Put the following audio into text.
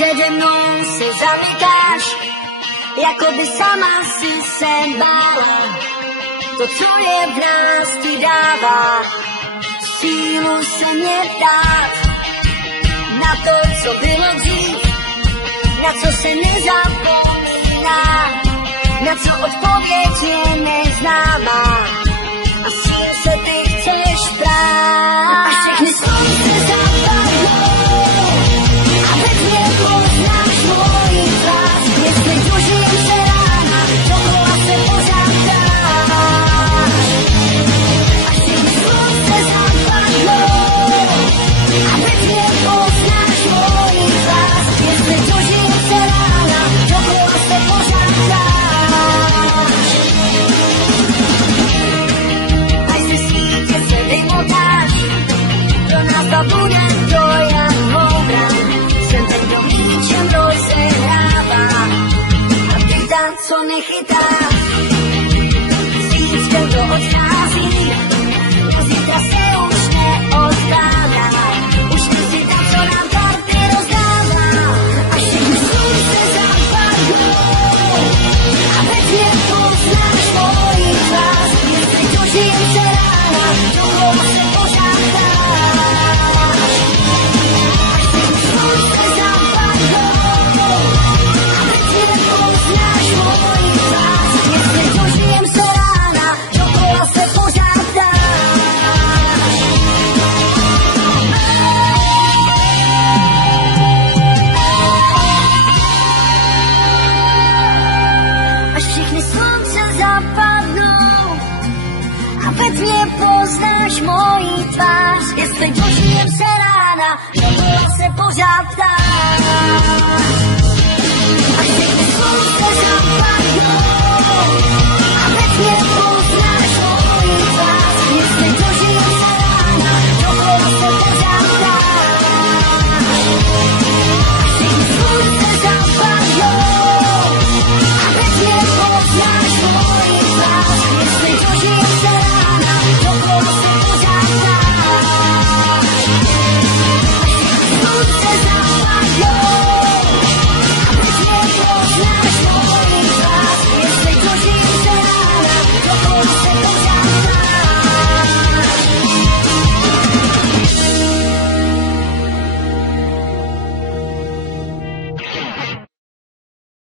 Přede mnou se zamykáš, jako by sama si se bála. To, co je v nás, ti dává sílu se mě ptát na to, co bylo dřív, na co se nezapomíná, na co odpověď je neznámá a s čím se ty chceš prát. A všechny slunce zapadnou a ve tmě poznáš moji tvář, jestli dožijem se rána, dokola se pořád dáš. A všechny slunce zapadnou a ve tmě poznáš moji tvář, jestli dožijem se rána, dokola se pořád dáš. Až se svítě se vymotáš, pro nás to bude to jak moudra. Jsem ten, kdo ví, čem roj se hrává a ty tam, co nechytáš. Víc ten, kdo odchází, zítra se už neoddává. Už ty si tam, co nám karty rozdává. A všechny slunce zapadnou a ve tmě poznáš moji tvář, jestli dožijem se rána, dokola se pořád dáš. A všechny slunce zapadnou a ve tmě poznáš moji tvář, jestli dožijem se rána, dokola se pořád dáš. Až všechny slunce zapadnou a ve tmě poznáš moji tvář, jestli dožijem se rána, dokola se pořád dáš.